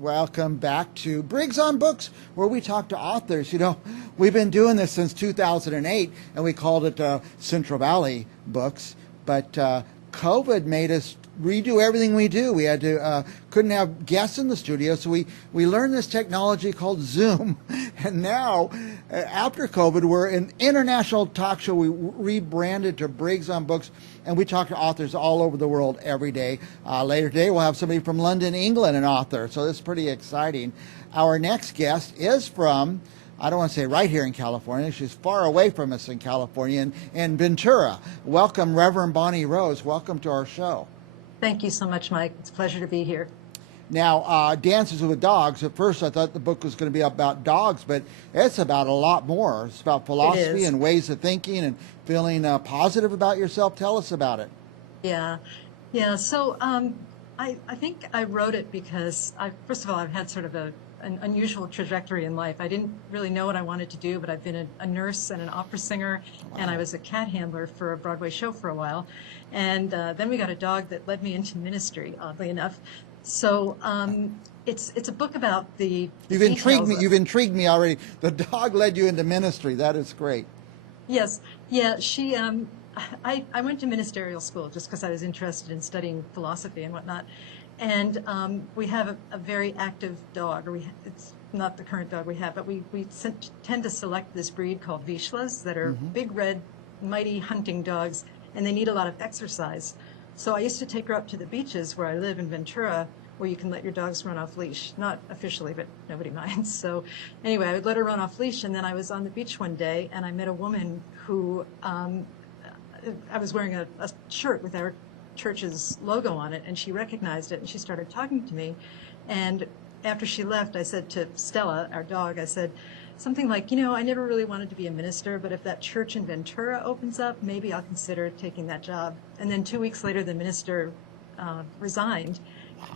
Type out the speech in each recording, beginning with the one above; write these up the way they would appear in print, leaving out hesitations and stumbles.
Welcome back to Briggs on Books, where we talk to authors. You know, we've been doing this since 2008, and we called it Central Valley Books. But COVID made us redo everything we do. We had to couldn't have guests in the studio, so we learned this technology called Zoom. And now, after COVID, we're an international talk show. We rebranded to Briggs on Books, and we talk to authors all over the world every day. Later today, we'll have somebody from London, England, an author. So this is pretty exciting. Our next guest is from, I don't want to say right here in California. She's far away from us in California, in Ventura. Welcome, Reverend Bonnie Rose. Welcome to our show. Thank you so much, Mike. It's a pleasure to be here. Now, Dances with Dogs, at first I thought the book was going to be about dogs, but it's about a lot more. It's about philosophy and ways of thinking and feeling positive about yourself. Tell us about it. Yeah. So I think I wrote it because, first of all, I've had sort of an unusual trajectory in life. I didn't really know what I wanted to do, but I've been a nurse and an opera singer, and I was a cat handler for a Broadway show for a while. And then we got a dog that led me into ministry, oddly enough. So it's a book about the You've intrigued me. You've intrigued me already. The dog led you into ministry. That is great. Yes. Yeah. She. I went to ministerial school just because I was interested in studying philosophy and whatnot. And we have a very active dog. It's not the current dog we have, but we tend to select this breed called Vizslas that are big, red, mighty hunting dogs, and they need a lot of exercise. So I used to take her up to the beaches where I live in Ventura, where you can let your dogs run off leash. Not officially, but nobody minds. So anyway, I would let her run off leash, and then I was on the beach one day, and I met a woman who, I was wearing a shirt with our church's logo on it, and she recognized it, and she started talking to me. And after she left, I said to Stella, our dog, I said something like, I never really wanted to be a minister, but if that church in Ventura opens up, maybe I'll consider taking that job. And then 2 weeks later, the minister resigned,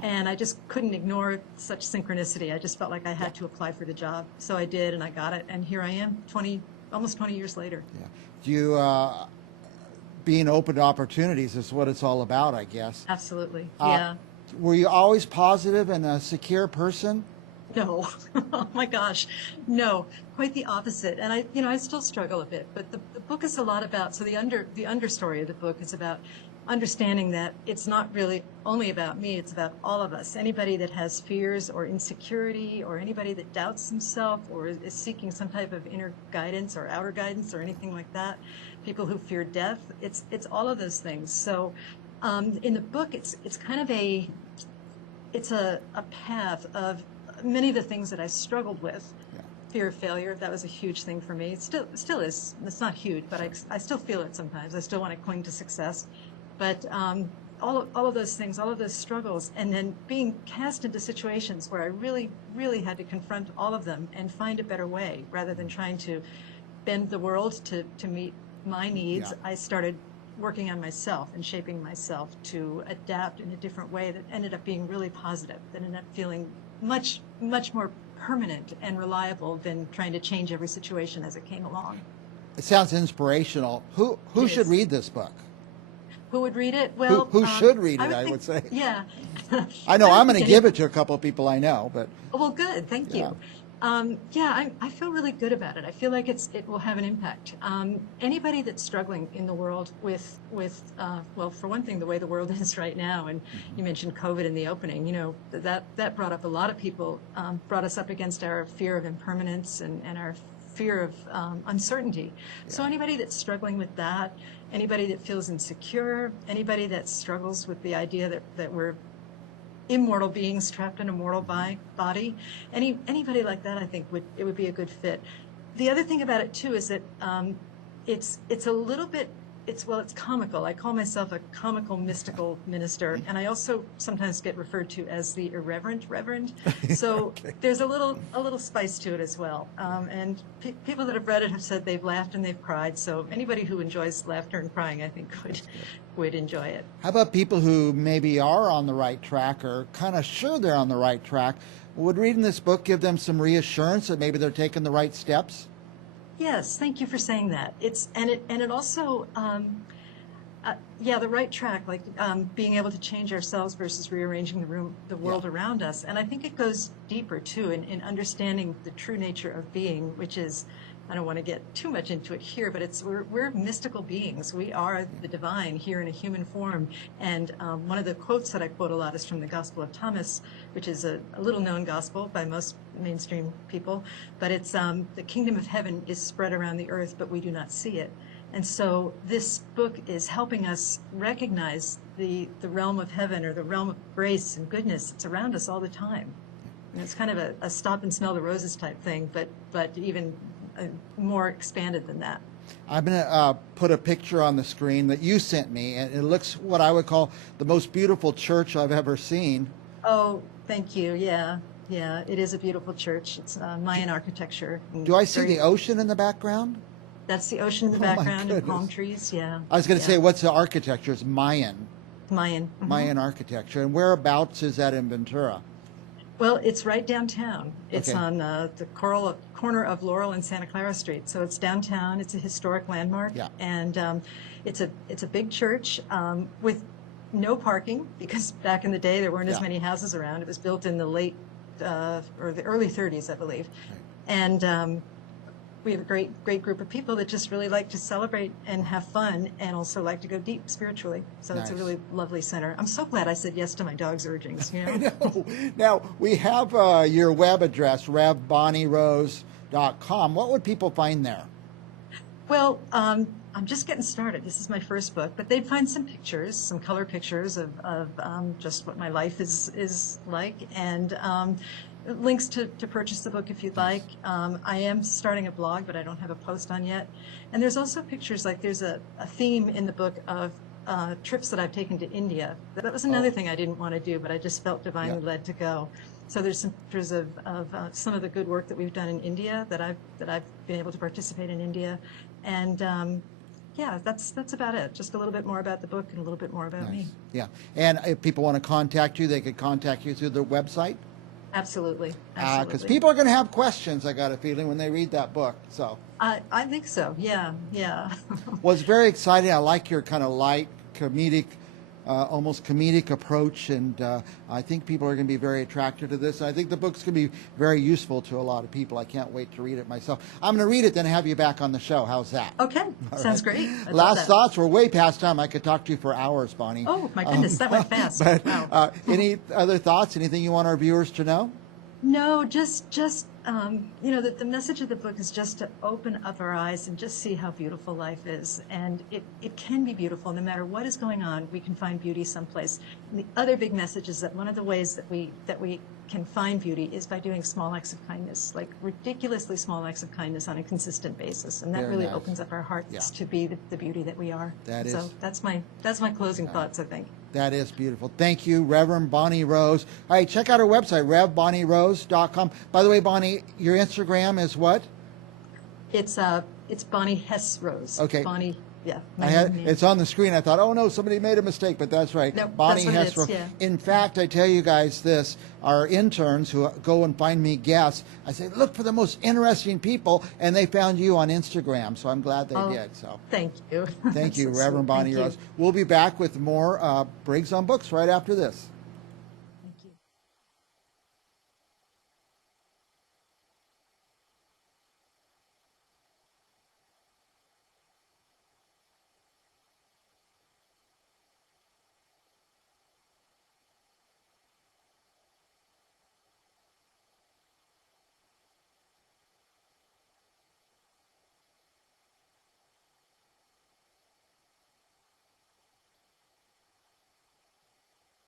and I just couldn't ignore such synchronicity. I just felt like I had to apply for the job. So I did, and I got it, and here I am, almost 20 years later. Yeah. You being open to opportunities is what it's all about, I guess. Absolutely, yeah. Were you always positive and a secure person? No, oh my gosh, no, quite the opposite. And I still struggle a bit, but the book is a lot about, so the understory of the book is about understanding that it's not really only about me, it's about all of us. Anybody that has fears or insecurity, or anybody that doubts himself or is seeking some type of inner guidance or outer guidance or anything like that, people who fear death, it's all of those things. So in the book, it's kind of a path of many of the things that I struggled with. Fear of failure, that was a huge thing for me. It still is. It's not huge, but I still feel it sometimes. I still want to cling to success. But all of those things, all of those struggles, and then being cast into situations where I really, really had to confront all of them and find a better way rather than trying to bend the world to meet my needs. Yeah. I started working on myself and shaping myself to adapt in a different way that ended up being really positive, that ended up feeling much, much more permanent and reliable than trying to change every situation as it came along. It sounds inspirational. Who should read this book? Who would read it? Well, who should read it, I would say. Yeah. I know I'm going to give it to a couple of people I know, but. Well, good. Thank you. I feel really good about it. I feel like it will have an impact. Anybody that's struggling in the world with well, for one thing, the way the world is right now, and you mentioned COVID in the opening, that brought up a lot of people, brought us up against our fear of impermanence and our fear of uncertainty. Yeah. So anybody that's struggling with that, anybody that feels insecure, anybody that struggles with the idea that we're immortal beings trapped in a mortal body, anybody like that, I think it would be a good fit. The other thing about it too is that it's a little bit, it's comical. I call myself a comical mystical minister, and I also sometimes get referred to as the irreverent reverend. So okay. There's a little spice to it as well. And people that have read it have said they've laughed and they've cried. So anybody who enjoys laughter and crying, I think would enjoy it. How about people who maybe are on the right track or kind of sure they're on the right track? Would reading this book give them some reassurance that maybe they're taking the right steps? Yes, thank you for saying that. It also Yeah, the right track, like being able to change ourselves versus rearranging the world around us. And I think it goes deeper too in understanding the true nature of being, which is, I don't want to get too much into it here, but we're mystical beings. We are the divine here in a human form. And one of the quotes that I quote a lot is from the Gospel of Thomas, which is a little known gospel by most mainstream people, but it's the kingdom of heaven is spread around the earth, but we do not see it. And so this book is helping us recognize the realm of heaven, or the realm of grace and goodness. It's around us all the time. And it's kind of a stop and smell the roses type thing, but even more expanded than that. I'm going to put a picture on the screen that you sent me, and it looks what I would call the most beautiful church I've ever seen. Oh, thank you. Yeah, yeah, it is a beautiful church. It's Mayan architecture. Do I see the ocean in the background? That's the ocean in the Oh, my background and palm goodness. trees. Yeah. I was going to yeah. say, what's the architecture? It's Mayan. Mayan. Mhm. Mayan architecture. And whereabouts is that in Ventura? Well, it's right downtown. It's Okay. on the corner of Laurel and Santa Clara Street. So it's downtown. It's a historic landmark, Yeah. and it's a big church with no parking, because back in the day there weren't as Yeah. many houses around. It was built in the late or the early 30s, I believe, and we have a great group of people that just really like to celebrate and have fun, and also like to go deep spiritually. So it's a Nice. really lovely center. I'm so glad I said yes to my dog's urgings. You know? I know. Now, we have your web address, revbonnierose.com. What would people find there? Well, I'm just getting started. This is my first book, but they'd find some pictures, some color pictures of just what my life is like, and links to purchase the book if you'd like. I am starting a blog, but I don't have a post on yet. And there's also pictures, like there's a theme in the book of trips that I've taken to India. That was another thing I didn't want to do, but I just felt divinely led to go. So there's some pictures of some of the good work that we've done in India, that I've been able to participate in India, and yeah, that's about it. Just a little bit more about the book and a little bit more about me. Yeah. And if people want to contact you, they could contact you through the website? Absolutely, Because absolutely. people are going to have questions, I got a feeling, when they read that book. So, I think so. Yeah, yeah. well, it's very exciting. I like your kind of light, comedic, almost comedic approach, and I think people are going to be very attracted to this. I think the book's going to be very useful to a lot of people. I can't wait to read it myself. I'm going to read it, then have you back on the show. How's that? Okay, sounds great. I love Last that. thoughts. We're way past time. I could talk to you for hours, Bonnie. Oh my goodness, that went fast. But Wow. any other thoughts? Anything you want our viewers to know? No, just you know, the message of the book is just to open up our eyes and just see how beautiful life is. And it can be beautiful no matter what is going on. We can find beauty someplace. And the other big message is that one of the ways that we can find beauty is by doing small acts of kindness, like ridiculously small acts of kindness on a consistent basis. And that Very really nice. opens up our hearts Yeah. to be the beauty that we are. That so is- that's my closing thoughts, I think. That is beautiful. Thank you, Reverend Bonnie Rose. All right, check out her website, revbonnierose.com. By the way, Bonnie, your Instagram is what? It's Bonnie Hess Rose. Okay. Bonnie, yeah. my I had name. it's on the screen. I thought, oh no, somebody made a mistake, but that's right. Nope, Bonnie that's what it Hess is, Rose. yeah. In fact, I tell you guys this: our interns who go and find me guests, I say, look for the most interesting people, and they found you on Instagram. So I'm glad they Oh, did. So Thank you. thank you, So Reverend sweet. Bonnie Thank you. Rose. We'll be back with more Briggs on Books right after this.